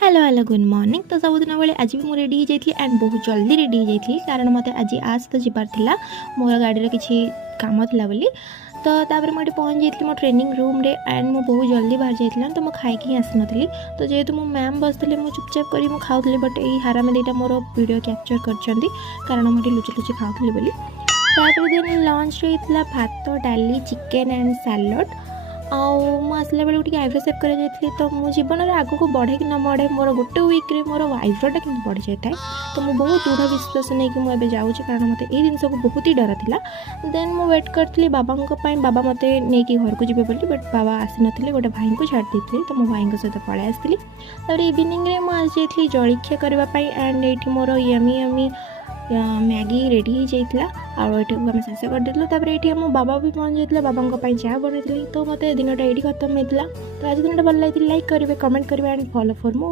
Hello hello good morning. तो सबुदिन भाई आज भी मुझे रेडी हो जाती एंड बहुत जल्दी रेडी हो जाती कारण मत आज आज तो जबार था मोर गाड़ी किसी काम था बोली। तो तापर मुझे पहुँच जाती मो ट्रेनिंग रूम रे एंड मु बहुत जल्दी बाहर जाइए तो मुझे खाई ही आसी नी। तो जेहेतु मो मैम बसते मुझे चुपचाप कर खाऊली बट ये हारामे दीटा मोर वीडियो कैप्चर कर कारण मुझे लुचि लुचि खाऊली बोली। तापर दिन लंच रे भात डाली चिकेन एंड सैलड आसला बेलू टी आईब्रो सेप कर तो मो जीवन में आग को बढ़े कि न बढ़े मोर गोटे वीक्रे मोर आईब्रोटा कि बढ़ी जाए। तो मुझे बहुत दृढ़ विश्वास नहीं कि मुझे जाऊँ कारण मत ये जिनस को बहुत ही डर था। देन मुझे वेट करी बाबा बाबा मत नहीं घर को जी बोली बट बाबा आसी ना गोटे भाई को छाड़ देती तो मो भाई सहित पलि आसती। तब इवनिंग मुझे जलखिया करने एंड ये मोर यमी यमी मैगी रेडी हो जाता आम शेष करदे। ये मो बाबा भी पहुँच जाते बाबा चाह बनई तो मत दिनटा ये खत्म होता। तो आज दिन भल लगी लाइक करेंगे कमेंट करेंगे एंड फॉलो फॉर मो।